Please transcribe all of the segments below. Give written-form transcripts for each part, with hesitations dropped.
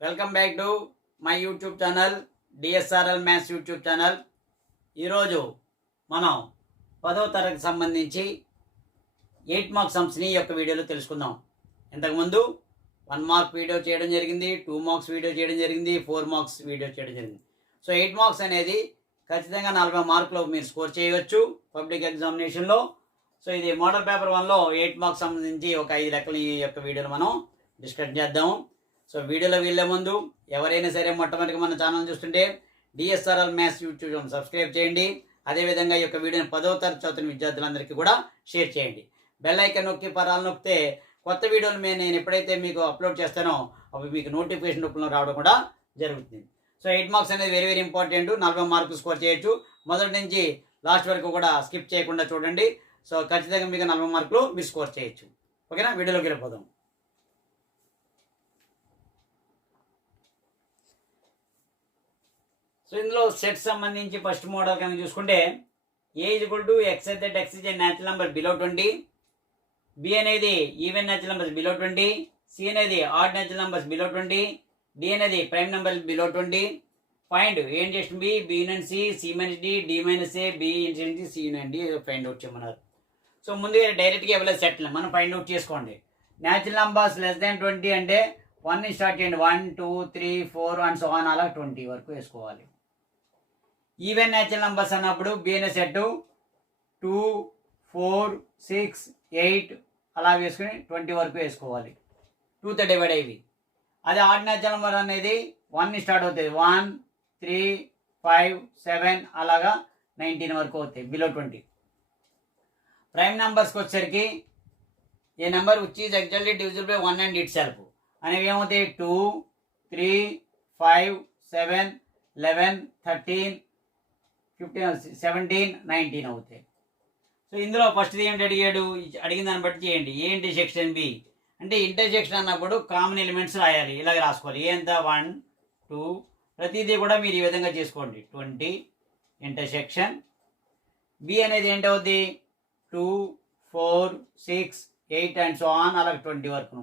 Welcome back to my YouTube channel DSRL maths YouTube channel. ఈరోజు మనం 10వ తరగతికి సంబంధించి 8 మార్క్స్ సమ్స్ని యొక్క వీడియోలో తెలుసుకుందాం. ఇంతకుముందు 1 మార్క్ వీడియో చేయడం జరిగింది, 2 మార్క్స్ వీడియో చేయడం జరిగింది, 4 మార్క్స్ వీడియో చేయడం జరిగింది. సో 8 మార్క్స్ అనేది ఖచ్చితంగా 40 మార్కులు మీరు స్కోర్ చేయవచ్చు పబ్లిక్ ఎగ్జామినేషన్లో. సో ఇది మోడల్ పేపర్ 1లో 8 మార్క్స్ సంబంధించి ఒక 5 లెక్కలు ఈ యొక్క వీడియోలో మనం డిస్కస్ చేద్దాము. సో వీడియోలో వెళ్ళే ముందు ఎవరైనా సరే మొట్టమొదటిగా మన ఛానల్ చూస్తుంటే DSRL maths YouTube channel subscribe చేయండి. అదేవిధంగా ఈ యొక్క వీడియోని 10వ తరగతి చదువుతున్న విద్యార్థులందరికీ కూడా షేర్ చేయండి. బెల్ ఐకాన్ నొక్కి పరాలు నొక్కితే కొత్త వీడియోలు నేను ఎప్పుడైతే మీకు అప్లోడ్ చేస్తానో అవి మీకు నోటిఫికేషన్ రూపంలో రావడం కూడా జరుగుతుంది. సో 8 మార్క్స్ అనేది వెరీ వెరీ ఇంపార్టెంట్. 40 మార్కులు స్కోర్ చేయొచ్చు. మొదటి నుంచి లాస్ట్ వరకు కూడా స్కిప్ చేయకుండా చూడండి. సో ఖచ్చితంగా మీకు 40 మార్కులు మీరు స్కోర్ చేయొచ్చు. ఓకేనా, వీడియోలోకి వెళ్ళిపోదాం. సో ఇందులో సెట్ సంబంధించి ఫస్ట్ మోడల్ కనుక చూసుకుంటే ఏ ఈక్వల్ టు ఎక్స్ అయితే X is a natural number below 20, B అనేది even natural numbers below 20, C అనేది odd natural numbers below 20, D అనేది ప్రైమ్ నెంబర్ బిలో 20. ఫైండ్ ఏం చేసిన B minus C, C minus D minus A, B infinity, C and D find out చేయమన్నారు. So ముందుగా డైరెక్ట్గా ఇవ్వలేదు సెట్లు, మనం ఫైండ్ అవుట్ చేసుకోండి. న్యాచురల్ నెంబర్స్ లెస్ దాన్ 20 అంటే 1 స్టార్ట్ చేయండి, 1 2 3 4 అండ్ సో ఆన్ అలా 20 వరకు వేసుకోవాలి. ఈవెన్ న్యాచురల్ నెంబర్స్ అన్నప్పుడు బి అనే సెట్ 2 4 6 8 అలా వేసుకుని 20 వరకు వేసుకోవాలి. 2తో డివైడ్ అయ్యి. అదే ఆడ్ న్యాచురల్ నెంబర్ అనేది 1 స్టార్ట్ అవుతుంది, 1 3 5 7 అలాగా 19 వరకు అవుతాయి బిలో 20. ప్రైమ్ నెంబర్స్కి వచ్చేసరికి a number which is exactly divisible by 1 and itself అనేవి ఏమవుతాయి, 2 3 5 7 11 13 15 17 19 అవుతాయి. సో ఇందులో ఫస్ట్ది ఏంటి అడిగాడు, అడిగిన దాన్ని బట్టి చేయండి. ఏ ఇంటర్సెక్షన్ బి అంటే ఇంటర్సెక్షన్ అన్నప్పుడు కామన్ ఎలిమెంట్స్ రాయాలి. ఇలాగ రాసుకోవాలి. ఏ ఎంత 1 2 ప్రతిదీ కూడా మీరు ఈ విధంగా చేసుకోండి. 20 ఇంటర్సెక్షన్ బి అనేది ఏంటవుద్ది 2 4 6 8 అండ్ సో ఆన్ అలా 20 వరకు.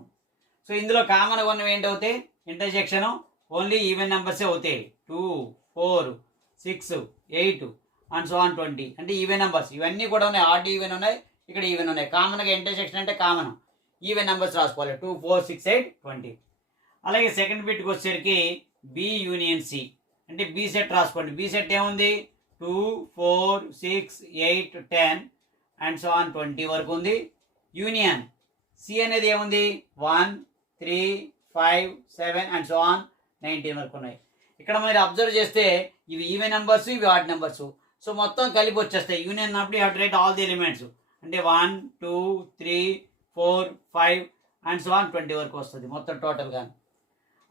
సో ఇందులో కామన్గా ఉన్నవి ఏంటవుతాయి, ఇంటర్సెక్షన్ ఓన్లీ ఈవెన్ నెంబర్సే అవుతాయి. 2 4 6 8 అండ్ సో ఆన్ 20 అంటే ఈవెన్ నెంబర్స్. ఇవన్నీ కూడా ఉన్నాయి, ఆడ్ ఈవెన్ ఉన్నాయి, ఇక్కడ ఈవెన్ ఉన్నాయి. కామన్గా ఇంటర్సెక్షన్ అంటే కామన్ ఈవెన్ నెంబర్స్ రాసుకోవాలి. 2 4 6 8 20. అలాగే సెకండ్ బిట్కి వచ్చేసరికి బి యూనియన్ సి అంటే బి సెట్ రాసుకోండి. బి సెట్ ఏముంది 2 4 6 8 10 అండ్ సో ఆన్ 20 వరకు ఉంది. యూనియన్ సి అనేది ఏముంది 1 3 5 7 అండ్ సో ఆన్ 19 వరకు ఉన్నాయి. ఇక్కడ మీరు అబ్జర్వ్ చేస్తే ఇవి ఈవెన్ నెంబర్స్, ఇవి ఆడ్ నెంబర్స్. సో మొత్తం కలిపి వచ్చేస్తాయి. యూనియన్ అన్నప్పుడు you have to right all the elements అంటే 1 2 3 4 5 అండ్ సో ఆన్ 20 వరకు వస్తుంది మొత్తం టోటల్గా.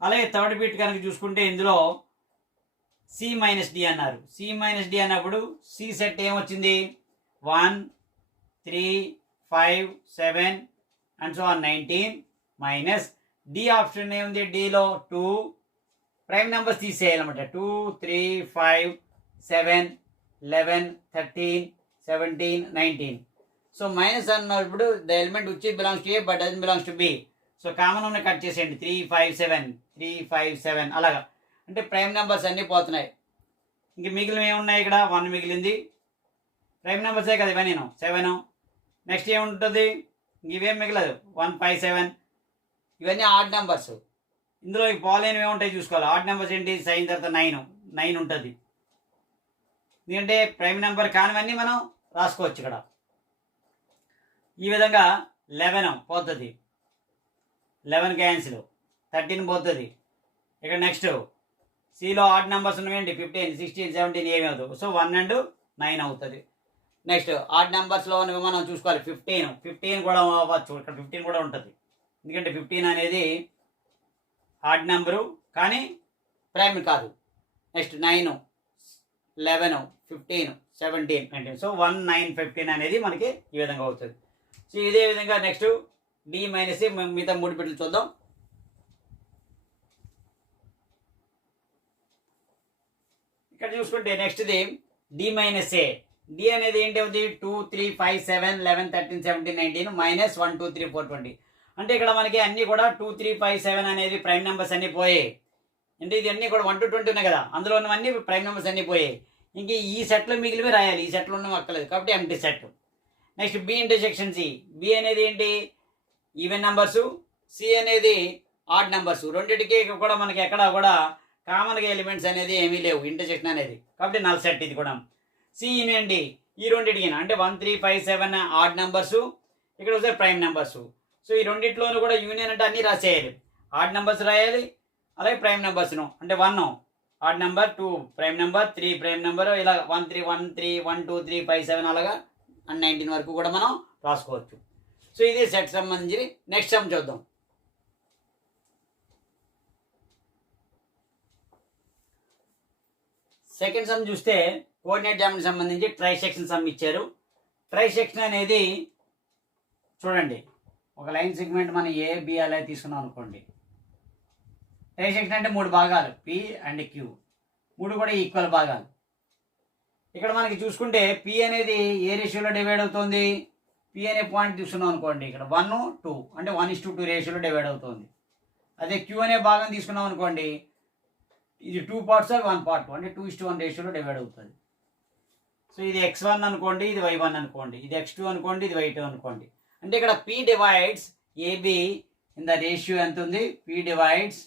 అలాగే థర్డ్ బిట్ కనుక చూసుకుంటే ఇందులో సి మైనస్ డి అన్నారు. సి మైనస్ డి అన్నప్పుడు సి సెట్ ఏమొచ్చింది 1 3 5 7 and so on 19 minus D option ఏముంది, డిలో 2 ప్రైమ్ నెంబర్స్ తీసేయాలన్నమాట. 2 3 5 7 11 13 17 19. సో మైనస్ అన్నప్పుడు the element which belongs to A but doesn't belongs to B. So common ఉన్న cut చేసేయండి. 3 5 7 3 5 7 అలాగా అంటే ప్రైమ్ నెంబర్స్ అన్నీ పోతున్నాయి. ఇంక మిగిలిన ఏమున్నాయి, ఇక్కడ 1 మిగిలింది. ప్రైమ్ నెంబర్సే కదా ఇవన్నీ 7. నెక్స్ట్ ఏముంటుంది, ఇవేం మిగలదు 1 5 7 ఇవన్నీ ఆడ్ నెంబర్స్. ఇందులో ఈ పాలైనవి ఏముంటాయి చూసుకోవాలి. ఆడ్ నెంబర్స్ ఏంటి, సైన్ తర్వాత 9 ఉంటుంది. ఎందుకంటే ప్రైమ్ నెంబర్ కానివన్నీ మనం రాసుకోవచ్చు. ఇక్కడ ఈ విధంగా 11 పోతుంది, 11 క్యాన్సిల్, 13 పోతుంది. ఇక్కడ నెక్స్ట్ సిలో ఆడ్ నెంబర్స్ ఉన్నవేంటి 15 16 17 ఏమి అవుతుంది. సో 1 and 9 అవుతుంది. నెక్స్ట్ ఆడ్ నెంబర్స్లో ఉన్నవి మనం చూసుకోవాలి. 15 కూడా అవ్వచ్చు. ఇక్కడ 15 కూడా ఉంటుంది, ఎందుకంటే 15 అనేది ఆడ్ నెంబరు కానీ ప్రైమ్ కాదు. నెక్స్ట్ 9 11 15 17 19. సో 1 9 15 అనేది మనకి ఈ విధంగా అవుతుంది. సో ఇదే విధంగా నెక్స్ట్ డి మైనస్ ఏ మిగతా 3 బిట్లు చూద్దాం. ఇక్కడ చూసుకుంటే నెక్స్ట్ది డి మైనస్ ఏ. డి అనేది ఏంటి అవుతుంది 2 3 5 7 11 13 17 19 మైనస్ 1 2 3 4 20. అంటే ఇక్కడ మనకి అన్ని కూడా 2 3 5 7 అనేది ప్రైమ్ నెంబర్స్ అన్ని పోయాయి. అంటే ఇది అన్నీ కూడా 1 to 20 ఉన్నాయి కదా, అందులో ఉన్నవన్నీ ప్రైమ్ నెంబర్స్ అన్నీ పోయాయి. ఇంక ఈ సెట్లో మిగిలివి రాయాలి, ఈ సెట్లో ఉన్నవి అక్కర్లేదు కాబట్టి empty set. Next B intersection C. B అనేది ఏంటి? ఈవెన్ నెంబర్సు, సి అనేది ఆడ్ నెంబర్సు. రెండింటికి కూడా మనకి ఎక్కడ కూడా కామన్గా ఎలిమెంట్స్ అనేది ఏమీ లేవు ఇంటర్సెక్షన్ అనేది, కాబట్టి నల్ సెట్ ఇది కూడా. సి ఏంటి? ఈ రెండింటికి అంటే 1 3 5 7 ఆడ్ నెంబర్సు, ఇక్కడ వస్తే ప్రైమ్ నెంబర్సు. సో ఈ రెండింటిలోనూ కూడా యూనియన్ అంటే అన్నీ రాసేయాలి. ఆడ్ నెంబర్స్ రాయాలి, అలాగే ప్రైమ్ నెంబర్స్ను అంటే 1 odd number, 2 prime number, 3 prime number, ఇలా 1 3 1 3 1 2 3 5 7 అలాగా 19 వరకు కూడా మనం రాసుకోవచ్చు. సో ఇది సెట్ సంబంధించి. నెక్స్ట్ సమ్ చూద్దాం. సెకండ్ సమ్ చూస్తే కోఆర్డినేట్ జామెట్రీ సంబంధించి ట్రైసెక్షన్ సమ్ ఇచ్చారు. ట్రైసెక్షన్ అనేది చూడండి, ఒక లైన్ సెగ్మెంట్ మనం ఏ బి అలా తీసుకున్నాం అనుకోండి. ట్రైసెక్షన్ అంటే 3 భాగాలు, పి అండ్ క్యూ, 3 కూడా ఈక్వల్ భాగాలు. ఇక్కడ మనకి చూసుకుంటే పి అనేది ఏ రేషియోలో డివైడ్ అవుతుంది? పి అనే పాయింట్ తీసుకున్నాం అనుకోండి, ఇక్కడ 1 2 అంటే 1:2 రేషియోలో డివైడ్ అవుతుంది. అదే క్యూ అనే భాగం తీసుకున్నాం అనుకోండి, ఇది 2 పార్ట్స్ 1 పార్ట్ అంటే 2:1 రేషియోలో డివైడ్ అవుతుంది. సో ఇది x1 అనుకోండి, ఇది y1 అనుకోండి, ఇది x2 అనుకోండి, ఇది y2 అనుకోండి. అంటే ఇక్కడ p divides AB in the ratio ఎంత ఉంది? p divides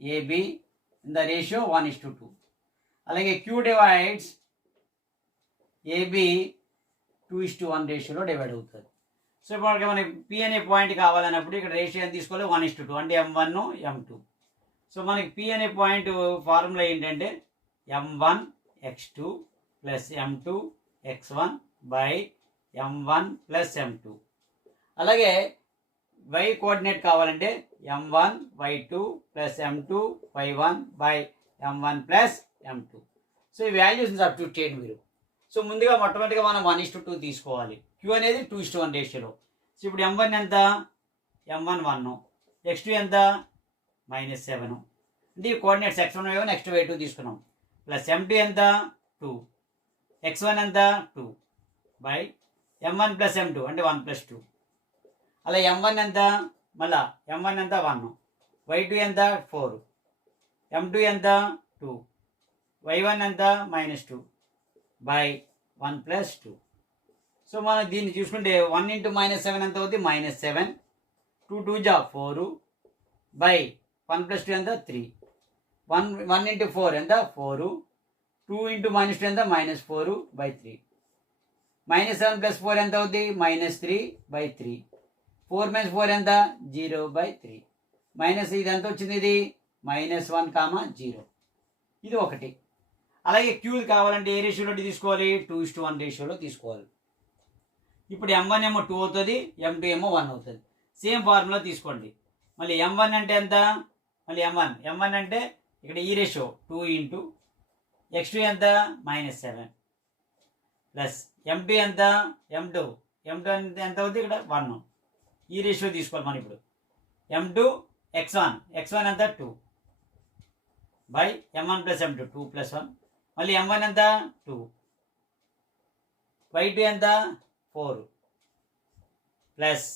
AB in the ratio 1:2. అలాగే q డివైడ్స్ ఏబి 2:1 రేషియోలో డివైడ్ అవుతుంది. సో ఇప్పుడు మనకి p అనే పాయింట్ కావాలన్నప్పుడు ఇక్కడ రేషియో ఎంత తీసుకోవాలి? 1:2 అంటే m1 m2. సో మనకి p అనే పాయింట్ ఫార్ములా ఏంటంటే m1 x2 plus m2 x1 by m1 plus m2. అలాగే y కోఆర్డినేట్ కావాలంటే m1 y2 plus m2 y1 by m1 plus m2. So ఈ వాల్యూస్ని సబ్స్టిట్యూట్ చేయండి మీరు. సో ముందుగా మొట్టమొదటిగా మనం 1:2 తీసుకోవాలి. q అనేది 2:1 రేషియోలో. సో ఇప్పుడు m1 ఎంత? m1 1, x2 ఎంత? -7. అంటే ఈ coordinates x1 y1 x2 y2 తీసుకున్నాం. ప్లస్ m2 ఎంత? 2, x1 ఎంత? 2 బై m1 ప్లస్ m2 అంటే 1 ప్లస్ 2. అలా m1 ఎంత? మళ్ళా m1 ఎంత? 1, y2 ఎంత? 4, m2 ఎంత? 2, y1 ఎంత? -2 బై 1 ప్లస్ 2. సో మనం దీన్ని చూసుకుంటే 1 × -7 ఎంత అవుతుంది? -7. 2 2 జా 4 బై 1 ప్లస్ 2 ఎంత? 3. 1 × 4 ఎంత? 4. 2 × -2 ఎంత? -4 బై 3. -7 ప్లస్ 4 ఎంత అవుతుంది? -3 బై 3. 4 - 4 ఎంత? 0 బై 3. మైనస్ ఇది ఎంత వచ్చింది? ఇది -1, 0. ఇది ఒకటి. అలాగే క్యూ కావాలంటే ఏ రేషియోలో తీసుకోవాలి? 2:1 రేషియోలో తీసుకోవాలి. ఇప్పుడు m1 ఏమో 2 అవుతుంది, m2 ఏమో 1 అవుతుంది. సేమ్ ఫార్ములా తీసుకోండి. మళ్ళీ m1 అంటే ఎంత? మళ్ళీ m1 అంటే ఇక్కడ ఈ రేషియో 2 × x2 ఎంత? -7 ప్లస్ m2 ఎంత? m2 ఎంత అవుతుంది? ఇక్కడ 1. ఈ రేషియో తీసుకోవాలి మనం ఇప్పుడు. m2 x1 ఎంత? 2 by m1 plus m2 2 plus 1. మళ్ళీ m1 ఎంత? 2, y2 ఎంత? 4 ప్లస్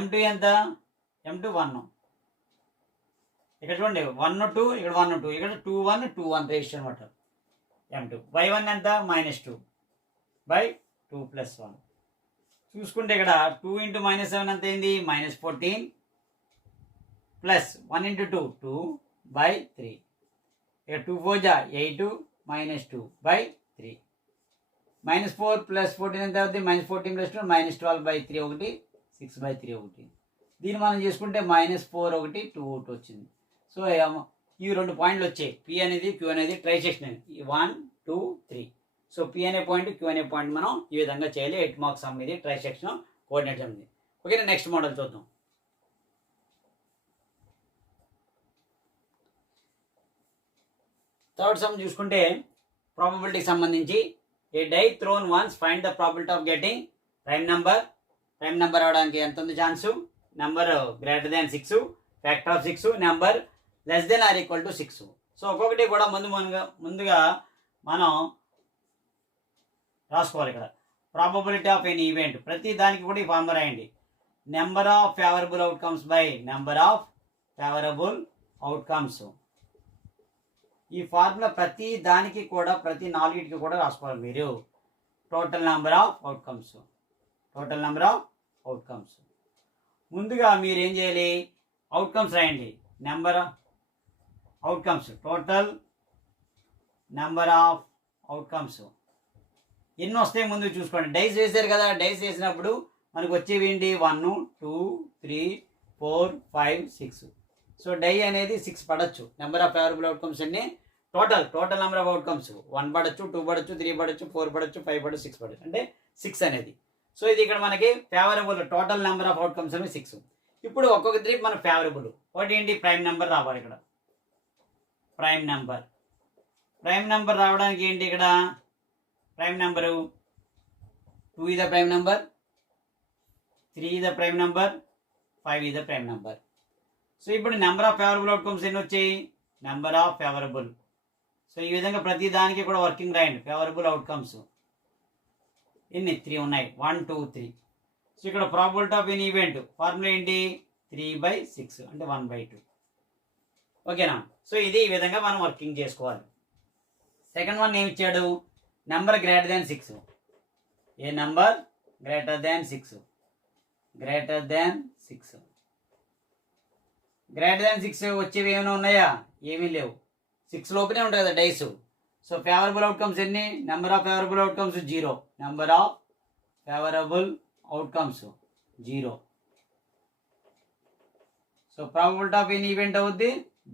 m2 ఎంత? m2 1. ఇక్కడ చూడండి 1 2, ఇక్కడ 1 2, ఇక్కడ 2 1 2 1 రేషియో అనమాట. m2 y1 ఎంత? -2 బై 2 ప్లస్ 1. చూసుకుంటే ఇక్కడ 2 × -7 ఎంత అయింది? -14 ప్లస్ 1 × 2 2 బై 3. ఇక్కడ 2 4 జా 8 -2 బై 3. -4 ప్లస్ 14 ఎంత అవుతుంది? -14 ప్లస్ 2 -12 బై 3 ఒకటి, 6 బై 3 ఒకటి. దీన్ని మనం చేసుకుంటే -4 ఒకటి 2 ఒకటి వచ్చింది. సో ఈ 2 పాయింట్లు వచ్చాయి. పి అనేది క్యూ అనేది ట్రైసెక్షన్ 1 2 3. సో పి అనే పాయింట్ క్యూ అనే పాయింట్ మనం ఈ విధంగా చేయాలి. 8 మార్క్స్ సమ్ ఇది trisection coordinate sum. Okay, next model చూద్దాం. థర్డ్ సమ్ చూసుకుంటే ప్రాబబిలిటీకి సంబంధించి a die thrown once find the probability of getting prime number అవడానికి ఎంత ఉంది chance? Number greater than 6, factor of 6, number less than or equal to 6. So ఒక్కొక్కటి కూడా ముందుగా మనం రాసుకోవాలి. ఇక్కడ ప్రాబబిలిటీ ఆఫ్ ఎనీ ఈవెంట్, ప్రతి దానికి కూడా ఈ ఫార్ములా రాయండి. Number of favourable outcomes by number of favourable outcomes. ఈ ఫార్ములా ప్రతి దానికి కూడా, ప్రతి నాలుగిటికి కూడా రాసుకోవాలి మీరు. Total number of outcomes, total number of outcomes. ముందుగా మీరు ఏం చేయాలి, అవుట్కమ్స్ రాయండి. Number of outcomes, total number of outcomes ఎన్ని వస్తాయి ముందు చూసుకోండి. డైస్ వేసారు కదా, డైస్ వేసినప్పుడు మనకు వచ్చేవి ఏంటి, 1 2 3 4 5 6. సో డై అనేది 6 పడచ్చు. నెంబర్ ఆఫ్ ఫేవరబుల్ అవుట్కమ్స్ అన్ని టోటల్ నెంబర్ ఆఫ్ అవుట్కమ్స్ 1 పడచ్చు, 2 పడచ్చు, 3 పడచ్చు, 4 పడచ్చు, 5 పడచ్చు, 6 పడచ్చు, అంటే 6 అనేది. సో ఇది ఇక్కడ మనకి favourable total number of outcomes అనేవి 6. ఇప్పుడు ఒక్కొక్క ట్రిప్ మన ఫేవరబుల్ ఒకటి ఏంటి, ప్రైమ్ నెంబర్ రావాలి. ఇక్కడ ప్రైమ్ నెంబర్ రావడానికి ఏంటి, ఇక్కడ prime number 2 is the prime number, 3 is the prime number, 5 is the prime number. So ఇప్పుడు నెంబర్ ఆఫ్ ఫేవరబుల్ అవుట్కమ్స్ ఎన్ని వచ్చాయి, నెంబర్ ఆఫ్ ఫేవరబుల్. సో ఈ విధంగా ప్రతి దానికి కూడా వర్కింగ్ రాయండి. ఫేవరబుల్ అవుట్కమ్స్ ఎన్ని, 3 ఉన్నాయి, 1 2 3. సో ఇక్కడ probability of N event formula ఏంటి, 3/6 అంటే 1/2. ఓకేనా. సో ఇది ఈ విధంగా మనం వర్కింగ్ చేసుకోవాలి. సెకండ్ వన్ ఏమి ఇచ్చాడు, number greater than 6. A number greater than 6, greater than 6. Greater than 6 వచ్చేవి ఏమైనా ఉన్నాయా, ఏమీ లేవు. 6 లోపలే ఉంటాయి కదా డైస్. సో ఫేవరబుల్ అవుట్కమ్స్ ఎన్ని, number of favourable outcomes 0, number of favourable outcomes 0. So probability of any event అవుద్ది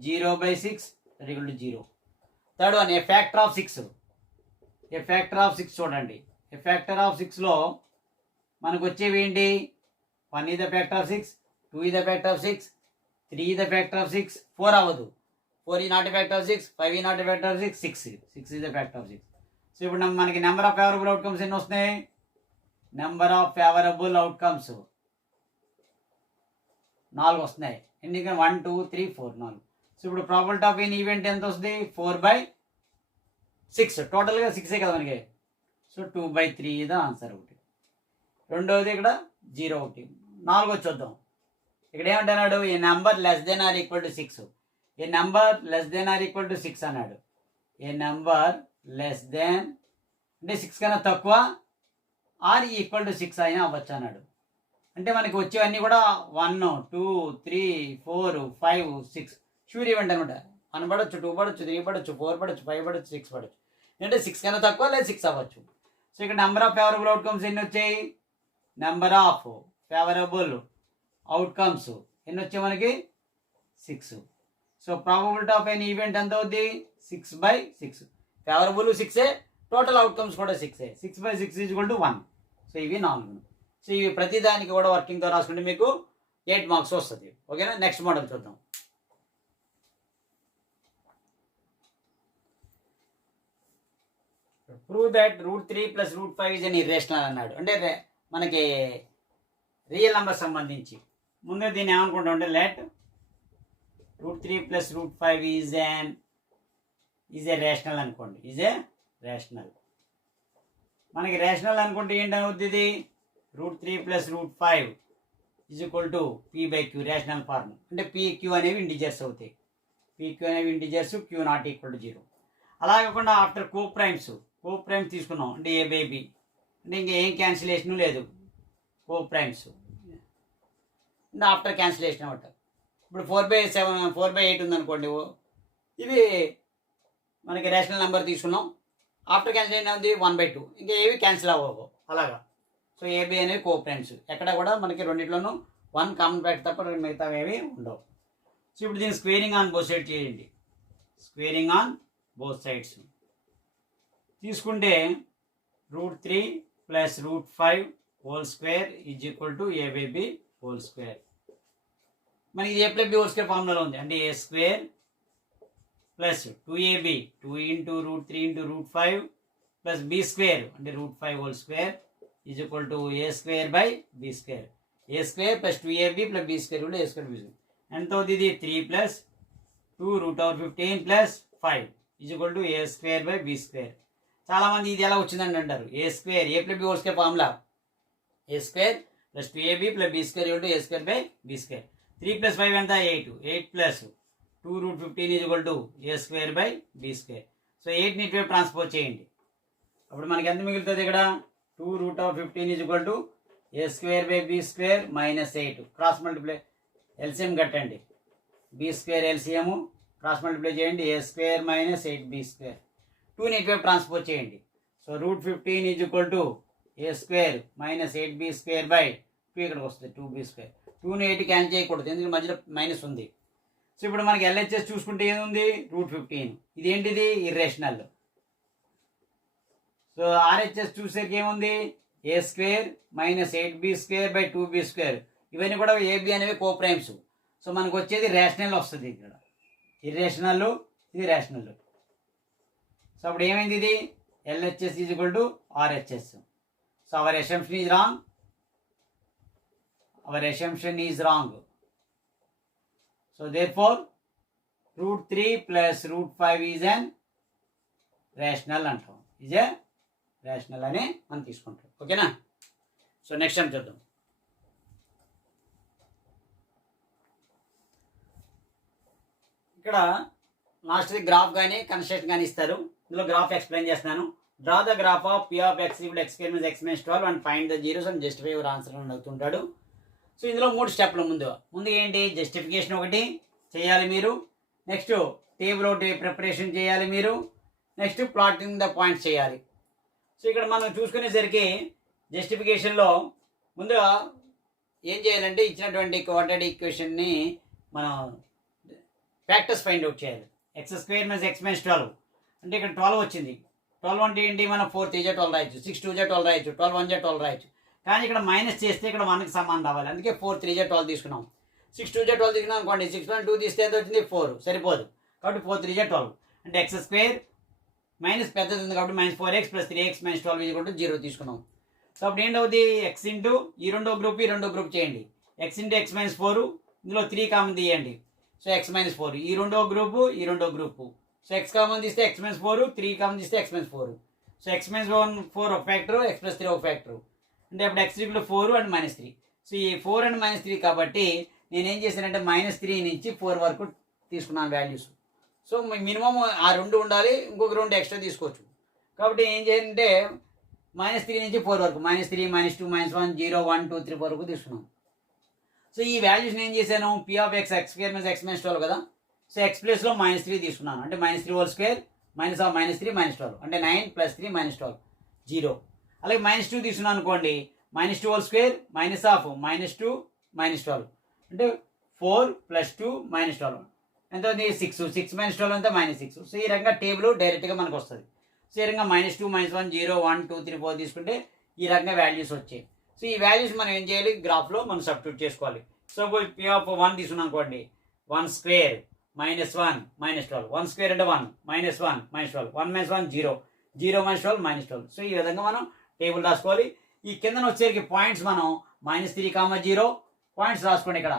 0/6 0. Third one, A factor of 6. A factor of 6 చూడండి. ఏ ఫ్యాక్టర్ ఆఫ్ 6లో మనకు వచ్చేవి ఏంటి, 1 is the factor of 6, 2 is the factor of 6, 3 is the factor of 6, 4 అవ్వదు, 4 is not a factor of 6, 5 is not a factor of 6, 6 is the factor of 6. So ఇప్పుడు మనకి number of favourable outcomes ఎన్ని వస్తున్నాయి, number of favourable outcomes 4 వస్తున్నాయి. ఎందుకంటే 1 2 3 4 4. So ఇప్పుడు probability of N event ఎంత వస్తుంది, 4/6. టోటల్గా 6 కదా మనకి. సో 2/3 ఇది ఆన్సర్ ఒకటి. రెండవది ఇక్కడ 0 ఒకటి. 4 చూద్దాం. ఇక్కడ ఏమంటున్నాడు, a number less than or equal to 6. A number less than or equal to 6 అన్నాడు. ఏ నెంబర్ లెస్ దెన్ అంటే 6 కన్నా తక్కువ ఆర్ ఈక్వల్ టు 6 అయినా అవ్వచ్చు అన్నాడు. అంటే మనకి వచ్చేవన్నీ కూడా 1 2 3 4 5 6 షూర్ ఈవెంట్ అనమాట. 1 పడవచ్చు, 2 పడవచ్చు, 3 పడవచ్చు, 4 పడవచ్చు, 5 పడవచ్చు, 6 పడవచ్చు. అంటే 6 కన్నా తక్కువ లేదా 6 అవ్వచ్చు. సో ఇక్కడ నెంబర్ ఆఫ్ ఫేవరబుల్ అవుట్కమ్స్ ఎన్ని వచ్చాయి, నెంబర్ ఆఫ్ ఫేవరబుల్ అవుట్కమ్స్ ఎన్ని వచ్చాయి మనకి, 6. So probability of N event ఎంత అవుద్ది, 6/6. ఫేవరబుల్ 6, టోటల్ అవుట్కమ్స్ కూడా 6. 6/6 = 1. సో ఇవి 4. సో ఇవి ప్రతి దానికి కూడా వర్కింగ్తో రాసుకుంటే మీకు 8 మార్క్స్ వస్తుంది. ఓకేనా. నెక్స్ట్ మోడల్ చూద్దాం. Prove that √3 + √5 is an irrational అన్నాడు. అంటే మనకి రియల్ నెంబర్ సంబంధించి ముందు దీన్ని ఏమనుకుంటాం అంటే లెట్ √3 + √5 ఈజ్ ఏ రేషనల్ అనుకోండి. Is a rational. మనకి రేషనల్ అనుకుంటే ఏంటవుద్ది, ఇది √3 + √5 = P/Q రేషనల్ ఫార్మ్. అంటే PQ అనేవి ఇంటిజర్స్ అవుతాయి. PQ అనేవి ఇంటిజర్స్, Q ≠ = 0. అలా కాకుండా ఆఫ్టర్ కో ప్రైమ్స్ తీసుకున్నాం అంటే A/B అంటే ఇంకా ఏం క్యాన్సిలేషన్ లేదు. కో ప్రైమ్స్ అంటే ఆఫ్టర్ క్యాన్సిలేషన్ అనమాట. ఇప్పుడు 4/7 4/8 ఉందనుకోండి, ఇవి మనకి రేషనల్ నెంబర్ తీసుకున్నాం. ఆఫ్టర్ క్యాన్సిలేషన్ ఉంది 1/2, ఇంకా ఏవి క్యాన్సిల్ అవ్వవు అలాగా. సో AB అనేవి కో ప్రైమ్స్. ఎక్కడ కూడా మనకి రెండిట్లోనూ 1 కామన్ ఫ్యాక్టర్ తప్ప మిగతా ఏవి ఉండవు. సో ఇప్పుడు దీన్ని స్క్వేరింగ్ ఆన్ బోత్ సైడ్స్ చేయండి. స్క్వేరింగ్ ఆన్ బోత్ సైడ్స్ తీసుకుంటే √3 + √5 హోల్ స్క్వేర్ = A/B². మనకి A + B హోల్ స్క్వేర్ ఫార్ములాలో ఉంది. అంటే A² + 2AB 2 × √3 × √5 + B² అంటే √5 whole square = A² / B². A² + 2AB + B² కూడా A² B². ఎంత అవుతుంది, ఇది 3 + 2 √15 + 5 = A² / B². చాలా మంది ఇది ఎలా వచ్చిందని అంటారు. A² A + B whole square formula A² + 2AB + B² = A² / B². 3 + 5 ఎంత 8, 8 + 2 √15 = a square by b square. So 8ని ఇటువైపు ట్రాన్స్పోజ్ చేయండి. అప్పుడు మనకి ఎంత మిగులుతుంది ఇక్కడ 2 √15 = a square by b square -8. Cross multiply LCM కట్టండి. b square LCM cross multiply చేయండి. a square -8b square. 2ని ఇటువైపు ట్రాన్స్పోజ్ చేయండి. So √15 = a square -8b square by 2 ఇక్కడికి వస్తుంది 2b స్క్వేర్. 2ని 8 క్యాన్సిల్ చేయకూడదు ఎందుకంటే మధ్యలో మైనస్ ఉంది. సో ఇప్పుడు మనకి ఎల్హెచ్ఎస్ చూసుకుంటే ఏముంది √15. ఇదేంటిది ఇర్రేషనల్. సో ఆర్హెచ్ఎస్ చూసేకి ఏముంది a square -8b square by 2b square. ఇవన్నీ కూడా ఏబి అనేవి కోప్రైమ్స్. సో మనకు వచ్చేది రేషనల్ వస్తుంది. ఇక్కడ ఇర్రేషనల్, ఇది రేషనల్. సో అప్పుడు ఏమైంది ఇది LHS = RHS. So our assumption is wrong. Our assumption is wrong. So therefore √3 + √5 is an rational అంటాం. is a rational అని మనం తీసుకుంటాం. ఓకేనా? సో నెక్స్ట్ టైం చూద్దాం. ఇక్కడ లాస్ట్ గ్రాఫ్ కానీ కన్స్ట్రక్షన్ కానీ ఇస్తారు. ఇందులో గ్రాఫ్ ఎక్స్ప్లెయిన్ చేస్తున్నాను. Draw the graph of p of x = x² - x - 12 and find the zeros and justify your answer అని అడుగుతుంటాడు. సో ఇందులో 3 స్టెప్లు. ముందు ఏంటి జస్టిఫికేషన్ ఒకటి చేయాలి మీరు. నెక్స్ట్ టేబుల్ ఒకటి ప్రిపరేషన్ చేయాలి మీరు. నెక్స్ట్ ప్లాటింగ్ ద పాయింట్స్ చేయాలి. సో ఇక్కడ మనం చూసుకునేసరికి జస్టిఫికేషన్లో ముందుగా ఏం చేయాలంటే ఇచ్చినటువంటి క్వాడ్రాటిక్ ఈక్వేషన్ని మనం ఫ్యాక్టర్స్ ఫైండ్ అవుట్ చేయాలి. x² - x - 12 అంటే ఇక్కడ 12 వచ్చింది. 12 అంటే ఏంటి మనం 4 3 12 రాయొచ్చు, 6 2 12 రాయొచ్చు, 12 1 12 రాయొచ్చు. కానీ ఇక్కడ మైనస్ చేస్తే ఇక్కడ 1కి సమానం రావాలి. అందుకే 4 3 12 తీసుకున్నాం. 6 2 12 తీసుకున్నాం అనుకోండి. 6 1 2 తీస్తే ఎంత వచ్చింది 4 సరిపోదు. కాబట్టి 4 3 12 అంటే x² మైనస్ పెద్దది ఉంది కాబట్టి -4x + 3x - 12 = 0 తీసుకున్నాం. సో అప్పుడు ఏంటవుతుంది x ఇంటూ ఈ రెండో గ్రూప్ చేయండి. x × x - 4 ఇందులో 3 కామన్ తీయండి. సో x - 4 ఈ రెండో గ్రూపు. సో x కామన్ తీస్తే x - 4, 3 కామన్ తీస్తే x - 4. సో x - 4 ఒక ఫ్యాక్టర్, x + 3 ఒక ఫ్యాక్టర్. అంటే అప్పుడు x = 4 అండ్ -3. సో ఈ 4 అండ్ -3 కాబట్టి నేనేం చేశానంటే -3 నుంచి 4 వరకు తీసుకున్నాను వాల్యూస్. సో మినిమం ఆ 2 ఉండాలి, ఇంకొక 2 ఎక్స్ట్రా తీసుకోవచ్చు. కాబట్టి ఏం చేయాలంటే -3 నుంచి 4 వరకు -3 -2 -1 0 1 2 3 వరకు తీసుకున్నాం. సో ఈ వాల్యూస్ నేను ఏం చేశాను p of x x² - x - 12 కదా. సో x ప్లేస్లో -3 తీసుకున్నాను. అంటే -3² -3 -12 అంటే 9 + 3 -12 0. అలాగే -2 తీసుకున్నాను అనుకోండి. -2² -2 -12 అంటే 4 + 2 -12 ఎంత ఉంది 6 6 - 12 అంతా -6. సో ఈ రకంగా టేబుల్ డైరెక్ట్గా మనకు వస్తుంది. సో ఈ రకంగా -2 -1 0 1 2 3 4 తీసుకుంటే ఈ రకంగా వాల్యూస్ వచ్చాయి. సో ఈ వాల్యూస్ మనం ఏం చేయాలి గ్రాఫ్లో మనం సబ్స్టిట్యూట్ చేసుకోవాలి. సో p of 1 తీసుకున్నాం అనుకోండి. 1² -1 -12 1² అంటే 1 -1 -12 1 - 1 0 0 - 12 -12. సో ఈ విధంగా మనం టేబుల్ రాసుకోవాలి. ఈ కిందన వచ్చేసరికి పాయింట్స్ మనం -3, 0 పాయింట్స్ రాసుకోండి. ఇక్కడ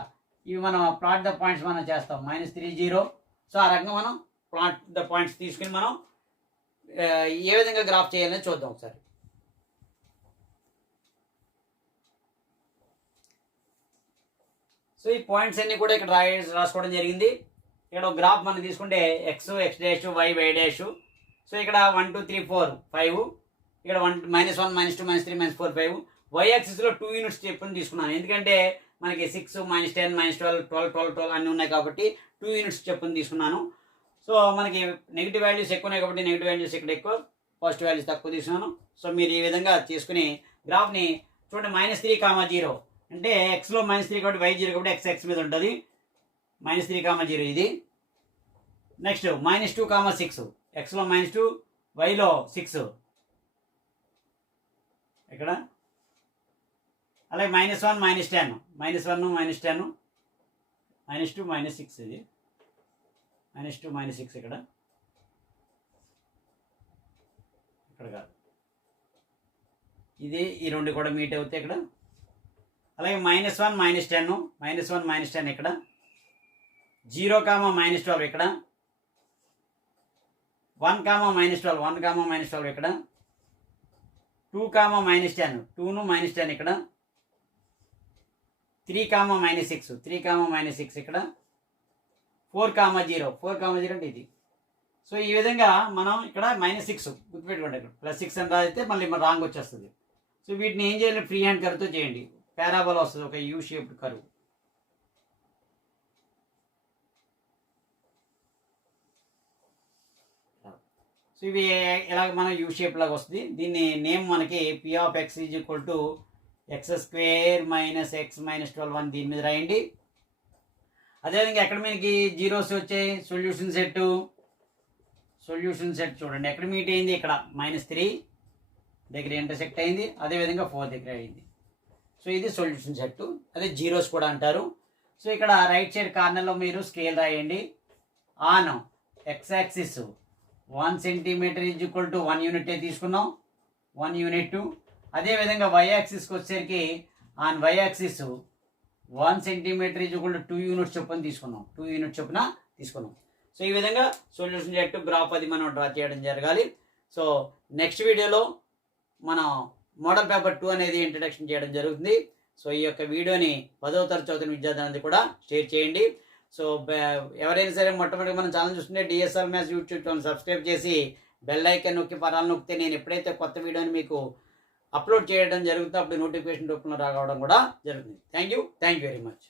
ఇవి మనం ప్లాట్ ద పాయింట్స్ మనం చేస్తాం -3 0. సో ఆ రకంగా మనం ప్లాట్ ద పాయింట్స్ తీసుకుని మనం ఏ విధంగా గ్రాఫ్ చేయాలని చూద్దాం ఒకసారి. సో ఈ పాయింట్స్ అన్ని కూడా ఇక్కడ రాసుకోవడం జరిగింది. ఇక్కడ ఒక గ్రాఫ్ మనం తీసుకుంటే x x' y y'. So ఇక్కడ 1 2 3 4 5. ఇక్కడ -1 -2 -3 -4 5. y యాక్సిస్లో 2 యూనిట్స్ చెప్పుని తీసుకున్నాను. ఎందుకంటే మనకి 6 -10 -12 12 12 12 అన్నీ ఉన్నాయి కాబట్టి 2 యూనిట్స్ చెప్పుని తీసుకున్నాను. సో మనకి నెగిటివ్ వాల్యూస్ ఎక్కువ ఉన్నాయి కాబట్టి నెగిటివ్ వాల్యూస్ ఇక్కడ ఎక్కువ, పాజిటివ్ వాల్యూస్ తక్కువ తీసుకున్నాను. సో మీరు ఈ విధంగా చేసుకుని గ్రాఫ్ని చూడండి. -3, 0 అంటే ఎక్స్లో -3 కాబట్టి y 0 కాబట్టి x మీద ఉంటుంది. -3, 0 ఇది. నెక్స్ట్ -2, 6 ఎక్స్లో -2 వైలో 6 ఇక్కడ. అలాగే -1 -10 -1 -10 -2 -6 ఇది -2 -6 ఇక్కడ కాదు ఇది. ఈ రెండు కూడా మీట్ అవుతాయి ఇక్కడ. అలాగే -1 -10 -1 -10 ఇక్కడ. 0, -12 ఇక్కడ. 1, -12 1, -12 ఇక్కడ. 2, -10 2 -10 ఇక్కడ. 3, 3, ఇక్కడ 4, 0 అంటే ఇది. సో ఈ విధంగా మనం ఇక్కడ -6 గుర్తుపెట్టుకోండి, ఇక్కడ +6 అని రాస్తే మళ్ళీ రాంగ్ వచ్చేస్తుంది. సో వీటిని ఏం చేయాలి, ఫ్రీ హ్యాండ్ కర్వ్తో చేయండి. పారాబోలా వస్తుంది, ఒక యూ షేప్డ్ కర్వ్. సో ఇవి ఇలాగ మనం యూ షేప్ లాగా వస్తుంది. దీన్ని నేమ్ మనకి P(x) = x² - x - 12 అని దీని మీద రాయండి. అదేవిధంగా ఎక్కడ మనకి జీరోస్ వచ్చాయి, సొల్యూషన్ సెట్ చూడండి, ఎక్కడ మీట్ అయింది, ఇక్కడ -3 దగ్గర ఇంటర్సెక్ట్ అయింది, అదేవిధంగా 4 దగ్గర అయింది. సో ఇది సొల్యూషన్ సెట్, అదే జీరోస్ కూడా అంటారు. సో ఇక్కడ రైట్ సైడ్ కార్నర్లో మీరు స్కేల్ రాయండి. On x axis 1 centimetre = 1 unit తీసుకున్నాం, 1 యూనిట్. అదేవిధంగా y యాక్సిస్కి వచ్చేసరికి on y axis 1 centimetre = 2 units చొప్పున తీసుకున్నాం, 2 యూనిట్ చొప్పున తీసుకున్నాం. సో ఈ విధంగా సొల్యూషన్ సెట్ గ్రాఫ్ అది మనం డ్రా చేయడం జరగాలి. సో నెక్స్ట్ వీడియోలో మనం మోడల్ పేపర్ 2 అనేది ఇంట్రడక్షన్ చేయడం జరుగుతుంది. సో ఈ యొక్క వీడియోని 10వ తరగతి చదువుతున్న విద్యార్థులందరూ కూడా షేర్ చేయండి. సో ఎవరైనా సరే మొట్టమొదటిగా మన ఛానల్ చూస్తుంటే DSR maths YouTube channel subscribe చేసి బెల్ ఐకాన్ నొక్కి పరాలు నొక్కితే నేను ఎప్పుడైతే కొత్త వీడియోని మీకు అప్లోడ్ చేయడం జరుగుతుందో అప్పుడు నోటిఫికేషన్ రూపంలో రావడం కూడా జరుగుతుంది. Thank you very much.